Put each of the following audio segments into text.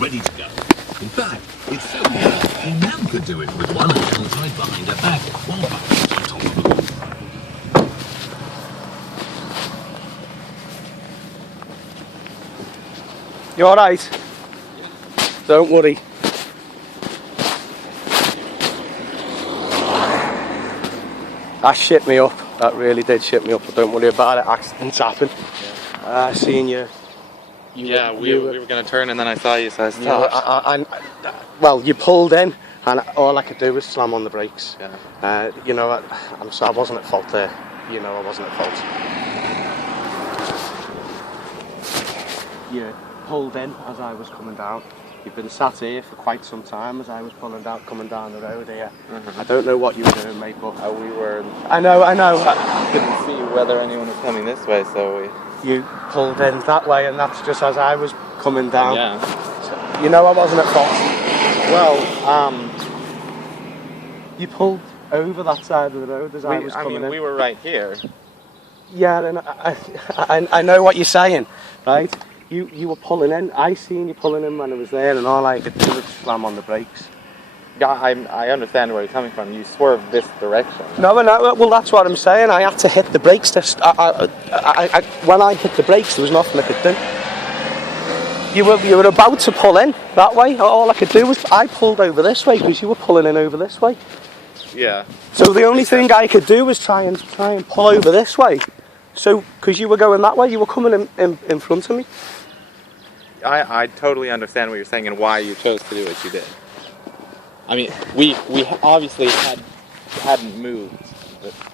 ready to go. In fact, it's so easy, a man could do it with one hand tied behind her back while balanced on top of a wheel. You alright? Yeah. Don't worry. That shit me up. That really did shit me up, but don't worry about it. Accidents happen. Yeah. Seeing you. We were going to turn and then I saw you, so I stopped. Well, you pulled in and all I could do was slam on the brakes. Yeah. You know, I'm sorry, I wasn't at fault there. You know, I wasn't at fault. You pulled in as I was coming down. You've been sat here for quite some time as I was coming down the road here. I don't know what you were doing, mate, but we were... I know. I couldn't see whether anyone was coming this way, so You pulled in that way, and that's just as I was coming down. Yeah. So, you know I wasn't at fault. Well, you pulled over that side of the road as I was coming in. we were right here. Yeah, and I know what you're saying, right? You were pulling in. I seen you pulling in when I was there, and all I could do was slam on the brakes. Yeah, I understand where you're coming from. You swerved this direction. No, well, that's what I'm saying. I had to hit the brakes. When I hit the brakes, there was nothing I could do. You were about to pull in that way. All I could do was I pulled over this way because you were pulling in over this way. Yeah. So the only thing I could do was try and pull over this way. So because you were going that way, you were coming in front of me. I totally understand what you're saying and why you chose to do what you did. I mean, we obviously hadn't moved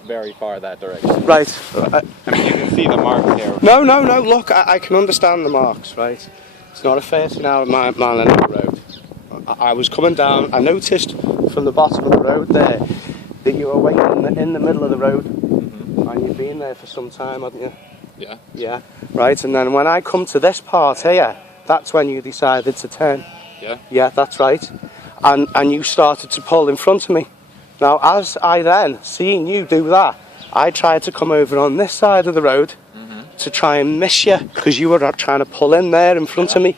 very far that direction. Right. I mean, you can see the marks here. No. Look, I can understand the marks, right? It's not a 30-hour mile an hour road. I was coming down. I noticed from the bottom of the road there that you were waiting in the middle of the road, and you've been there for some time, hadn't you? Yeah. Yeah. Right. And then when I come to this part here, that's when you decided to turn. Yeah. Yeah, that's right. And you started to pull in front of me. Now, as I then seen you do that, I tried to come over on this side of the road to try and miss you because you were trying to pull in there in front of me.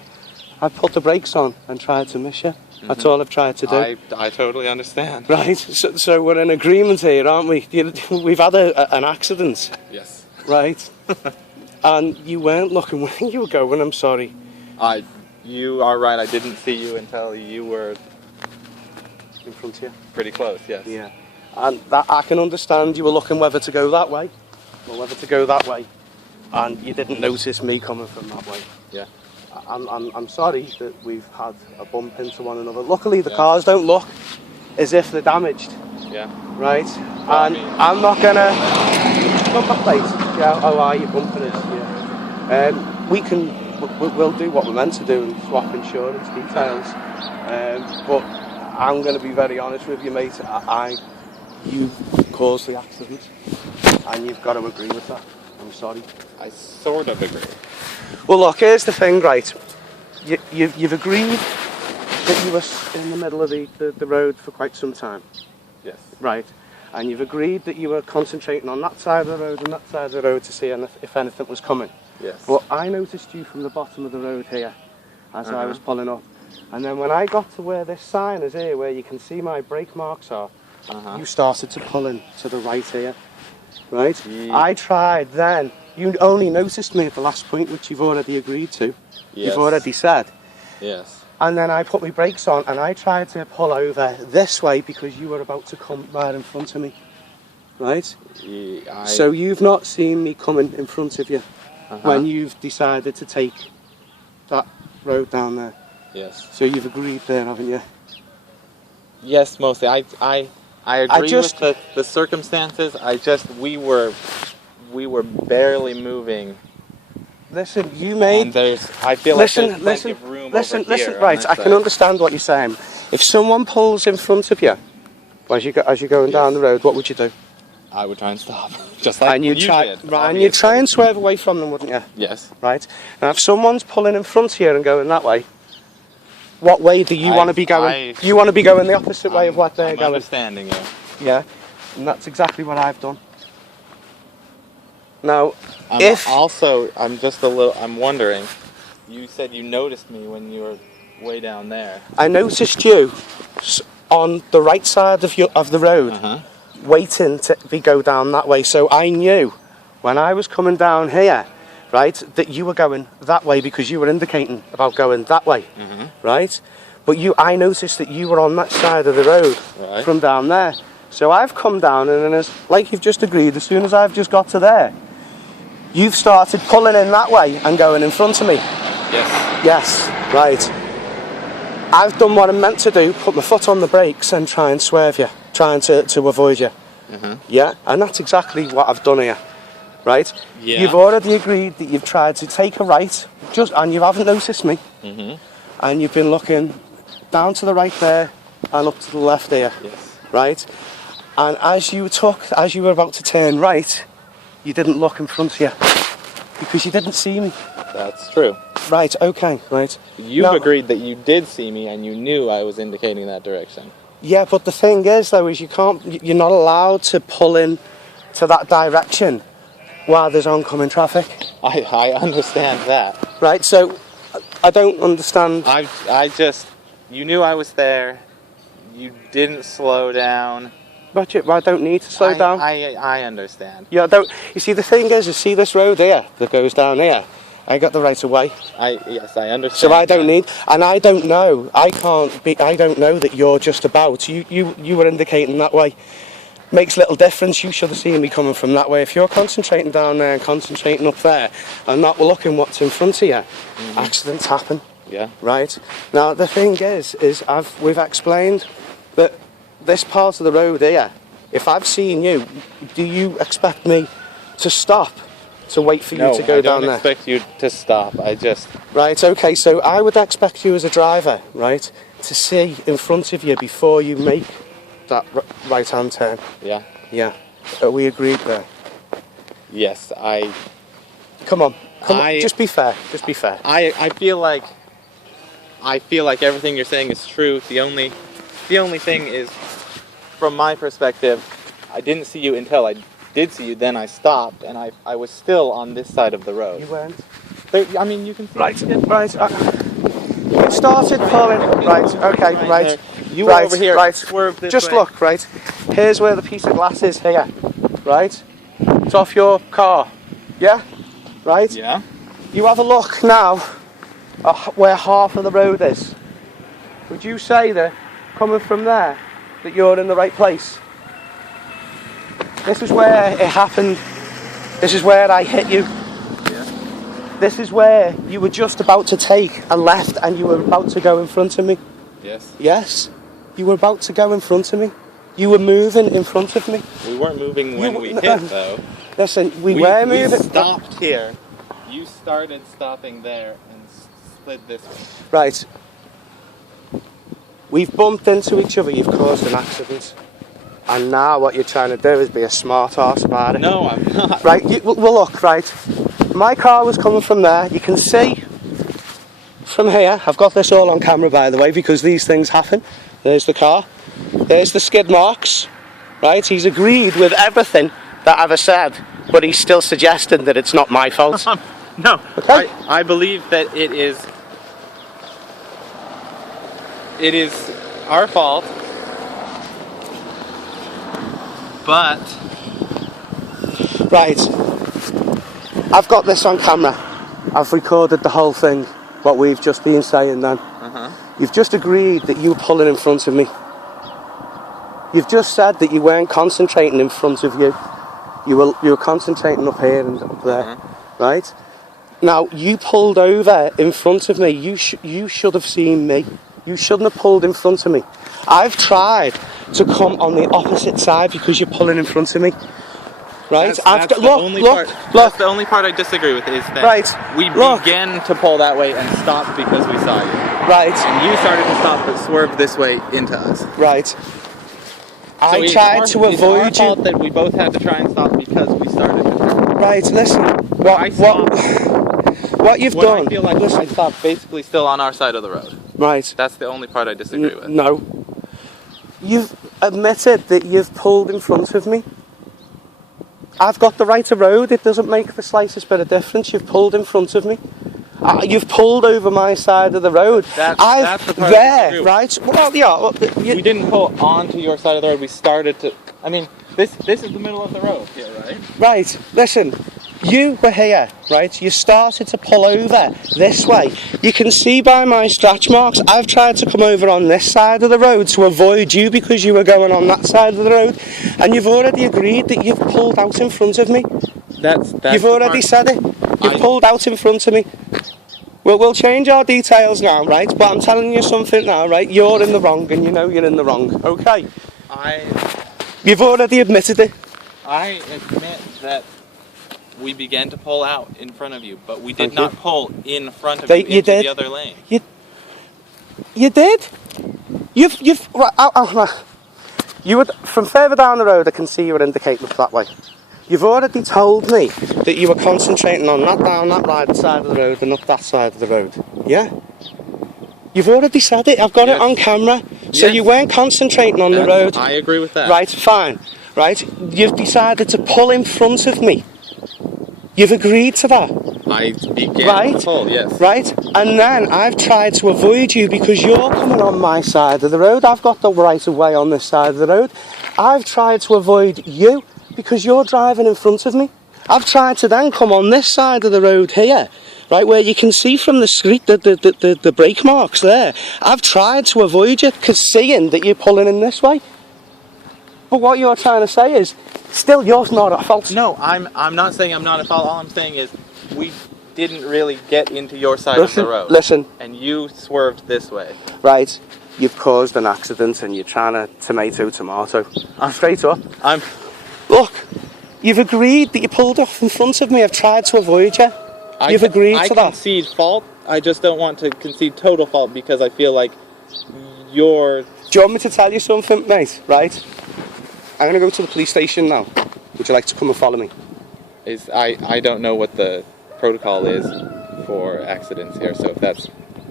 I put the brakes on and tried to miss you. That's all I've tried to do. I totally understand. Right. So we're in agreement here, aren't we? We've had an accident. Yes. Right. And you weren't looking where you were going. I'm sorry. You are right. I didn't see you until you were in front of you. Pretty close, yes. Yeah. And that I can understand you were looking whether to go that way or whether to go that way, and you didn't notice me coming from that way. Yeah. I'm sorry that we've had a bump into one another. Luckily, the cars don't look as if they're damaged. Yeah. Right. Well, and I'm not gonna come back late. Yeah. Oh, are you bumping us? Yeah. We'll do what we're meant to do and swap insurance details. But I'm going to be very honest with you, mate. You caused the accident, and you've got to agree with that. I'm sorry. I sort of agree. Well, look, here's the thing, right? You've agreed that you were in the middle of the road for quite some time. Yes. Right. And you've agreed that you were concentrating on that side of the road and that side of the road to see if anything was coming. Yes. But I noticed you from the bottom of the road here as I was pulling up. And then when I got to where this sign is here, where you can see my brake marks are, you started to pull in to the right here. Right? Yeah. I tried then. You only noticed me at the last point, which you've already agreed to. Yes. You've already said. Yes. And then I put my brakes on and I tried to pull over this way because you were about to come right in front of me. Right? Yeah, So you've not seen me coming in front of you when you've decided to take that road down there. Yes. So you've agreed there, haven't you? Yes, mostly. I agree with the circumstances. We were barely moving. Listen, you made. And I feel like there's plenty of room over here. Right, I can understand what you're saying. If someone pulls in front of you as you're going down the road, what would you do? I would try and stop, just like you did. Right, and you'd try and swerve away from them, wouldn't you? Yes. Right. Now, if someone's pulling in front of you and going that way, what way do you want to be going? You want to be going the opposite way of what they're going. Understanding you. Yeah, and that's exactly what I've done. Now, I'm wondering. You said you noticed me when you were way down there. I noticed you on the right side of the road, waiting to go down that way. So I knew when I was coming down here, right, that you were going that way because you were indicating about going that way, right? But I noticed that you were on that side of the road from down there. So I've come down, and as like you've just agreed, as soon as I've just got to there, you've started pulling in that way and going in front of me. Yes. Yes, right. I've done what I'm meant to do, put my foot on the brakes and try and swerve you, trying to avoid you. Yeah, and that's exactly what I've done here, right? Yeah. You've already agreed that you've tried to take a right, and you haven't noticed me. And you've been looking down to the right there and up to the left here, right? And as you were about to turn right, you didn't look in front of you because you didn't see me. That's true. Right, okay, right. You've agreed that you did see me and you knew I was indicating that direction. Yeah, but the thing is, though, is you're not allowed to pull in to that direction while there's oncoming traffic. I understand that. Right, so I don't understand. You knew I was there. You didn't slow down. But I don't need to slow down. I understand. Yeah, you see, the thing is, you see this road here that goes down here? I got the right of way. Yes, I understand. So I don't need, and I don't know. I don't know that you're just about. You were indicating that way. Makes little difference. You should have seen me coming from that way. If you're concentrating down there and concentrating up there, and not looking what's in front of you, accidents happen. Yeah. Right. Now the thing is we've explained that this part of the road here. If I've seen you, do you expect me to stop? To wait for you to go down there? No, I don't expect you to stop. Right, okay, so I would expect you as a driver, right, to see in front of you before you make that right-hand turn. Yeah. Yeah. Are we agreed there? Yes, Come on, just be fair, I feel like everything you're saying is true. The only thing is, from my perspective, I didn't see you until I did see you, then I stopped, and I was still on this side of the road. You weren't? I mean, you can see. Right. It started pulling. Right, okay, right. You were over here, swerved this Just way. look, right. Here's where the piece of glass is here, right? It's off your car, yeah? Right? Yeah. You have a look now where half of the road is. Would you say that, coming from there, that you're in the right place? This is where it happened. This is where I hit you. Yeah. This is where you were just about to take a left and you were about to go in front of me. Yes. Yes? You were about to go in front of me. You were moving in front of me. We weren't moving when we hit, though. Listen, we were moving. We stopped here. You started stopping there and slid this way. Right. We've bumped into each other. You've caused an accident. And now what you're trying to do is be a smart arse about it. No, I'm not. Right, well look, right. My car was coming from there. You can see from here. I've got this all on camera, by the way, because these things happen. There's the car. There's the skid marks. Right, he's agreed with everything that I've said, but he's still suggesting that it's not my fault. No, okay. I believe that it is our fault. But right, I've got this on camera. I've recorded the whole thing, what we've just been saying then. You've just agreed that you were pulling in front of me. You've just said that you weren't concentrating in front of you. You were concentrating up here and up there, right? Now, you pulled over in front of me. You should have seen me. You shouldn't have pulled in front of me. I've tried to come on the opposite side because you're pulling in front of me. Right? That's the only part I disagree with is that we began to pull that way and stopped because we saw you. Right. And you started to stop but swerved this way into us. Right. So I tried to avoid you. It's our fault that we both had to try and stop because we started to turn. Right, listen. What you've done. I feel like I stopped basically still on our side of the road. Right. That's the only part I disagree with. No. You've admitted that you've pulled in front of me. I've got the right of road. It doesn't make the slightest bit of difference. You've pulled in front of me. You've pulled over my side of the road. That's the part there, right? Well, yeah. Well, We didn't pull onto your side of the road. We started to. I mean, this is the middle of the road here, right? Right. Listen. You were here, right? You started to pull over this way. You can see by my scratch marks, I've tried to come over on this side of the road to avoid you because you were going on that side of the road. And you've already agreed that you've pulled out in front of me. That's You've already said it. You've pulled out in front of me. We'll change our details now, right? But I'm telling you something now, right? You're in the wrong and you know you're in the wrong, okay? You've already admitted it. I admit that we began to pull out in front of you, but we did not pull in front of you into the other lane. You did? You've you would, from further down the road, I can see you were indicating that way. You've already told me that you were concentrating on not down that right side of the road and up that side of the road. Yeah? You've already said it. I've got it on camera. So you weren't concentrating on the road. I agree with that. Right, fine. Right? You've decided to pull in front of me. You've agreed to that. I began to pull, yes. Right? And then I've tried to avoid you because you're coming on my side of the road. I've got the right of way on this side of the road. I've tried to avoid you because you're driving in front of me. I've tried to then come on this side of the road here, right, where you can see from the street the brake marks there. I've tried to avoid you because seeing that you're pulling in this way. But what you're trying to say is, still you're not at fault. No, I'm not saying I'm not at fault. All I'm saying is we didn't really get into your side of the road. Listen. And you swerved this way. Right. You've caused an accident and you're trying to tomato. I'm straight up. Look, you've agreed that you pulled off in front of me. I've tried to avoid you. You've agreed to that. I concede fault. I just don't want to concede total fault because I feel like you're... Do you want me to tell you something, mate? Right? I'm going to go to the police station now. Would you like to come and follow me? I don't know what the protocol is for accidents here, so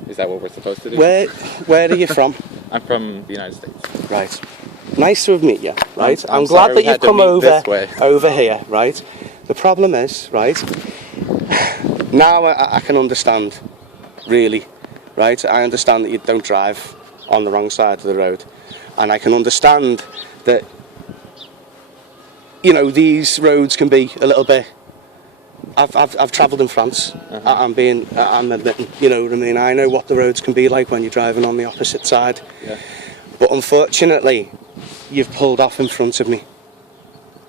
is that what we're supposed to do? Where are you from? I'm from the United States. Right. Nice to meet you, right? I'm glad that you've come over here, right? The problem is, right, now I can understand, really, right? I understand that you don't drive on the wrong side of the road. And I can understand that, you know, these roads can be a little bit... I've travelled in France. I'm admitting, you know what I mean? I know what the roads can be like when you're driving on the opposite side. Yeah. But unfortunately, you've pulled off in front of me.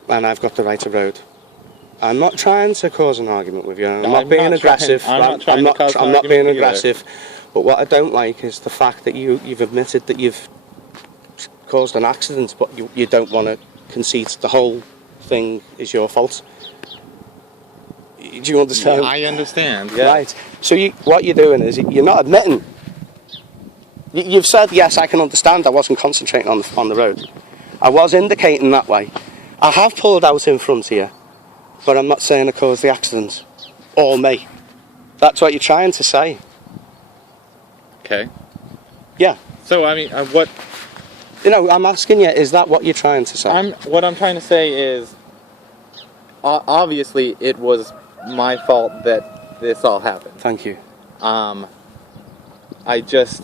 And I've got the right of road. I'm not trying to cause an argument with you. I'm not being aggressive. I'm not being aggressive. But what I don't like is the fact that you've admitted that you've caused an accident, but you don't want to concede the whole thing is your fault. Do you understand? I understand, yeah. Right. So what you're doing is you're not admitting. You've said, yes, I can understand I wasn't concentrating on the road. I was indicating that way. I have pulled out in front of you, but I'm not saying I caused the accident. Or me. That's what you're trying to say. Okay. Yeah. So, I mean, what... You know, I'm asking you, is that what you're trying to say? What I'm trying to say is, obviously, it was my fault that this all happened. Thank you. I just...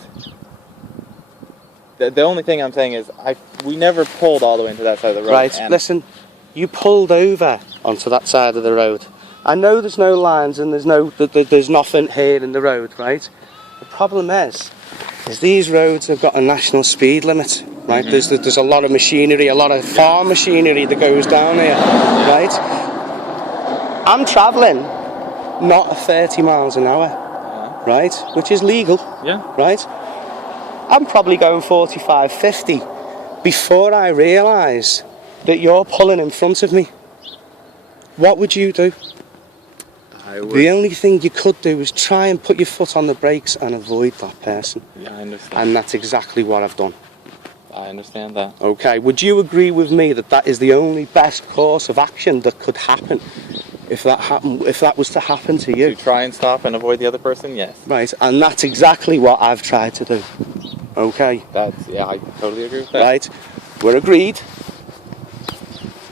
The only thing I'm saying is, we never pulled all the way into that side of the road. Right, listen, you pulled over onto that side of the road. I know there's no lines and there's nothing here in the road, right? The problem is these roads have got a national speed limit, right? Mm-hmm. There's a lot of machinery, a lot of farm machinery that goes down here, right? I'm travelling not at 30 miles an hour, right? Which is legal, right? I'm probably going 45, 50 before I realise that you're pulling in front of me. What would you do? The only thing you could do is try and put your foot on the brakes and avoid that person. Yeah, I understand. And that's exactly what I've done. I understand that. Okay, would you agree with me that that is the only best course of action that could happen if that was to happen to you? To try and stop and avoid the other person, yes. Right, and that's exactly what I've tried to do. Okay? I totally agree with that. Right, we're agreed.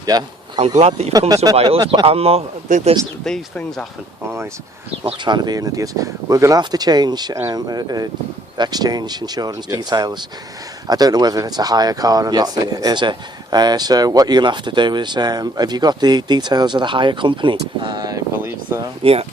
Yeah. I'm glad that you've come to Wales, but I'm not. These things happen. All right, I'm not trying to be an idiot. We're going to have to change exchange insurance details. I don't know whether it's a hire car or Yes, not. it is. Is it? So what you're going to have to do is, have you got the details of the hire company? I believe so. Yeah.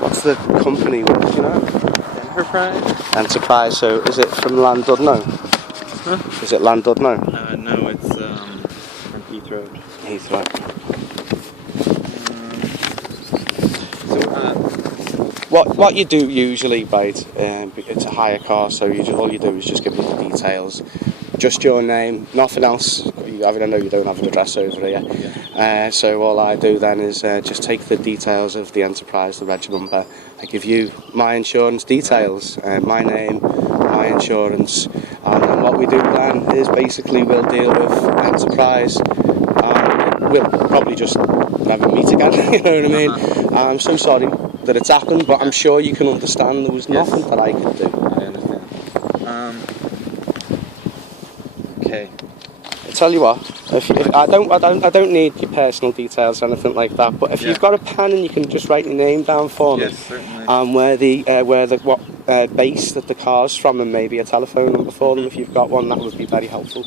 What's the company with, you know? Enterprise? Enterprise, so is it from Llandudno? Huh? Is it Llandudno? No, it's from Heathrow. Heathrow. What you do usually, right, it's a hire car, so all you do is just give me the details. Just your name, nothing else. I know you don't have an address over here. Yeah. So all I do then is just take the details of the Enterprise, the reg number. I give you my insurance details, my name, my insurance, and then what we do then is basically we'll deal with Enterprise, and we'll probably just never meet again. You know what I mean? I'm so sorry that it's happened, but I'm sure you can understand there was nothing that I could do. I understand. Okay. I tell you what, I don't need your personal details or anything like that. But if you've got a pen and you can just write your name down for me, Yes, certainly. and what base that the car's from, and maybe a telephone number for them if you've got one, that would be very helpful.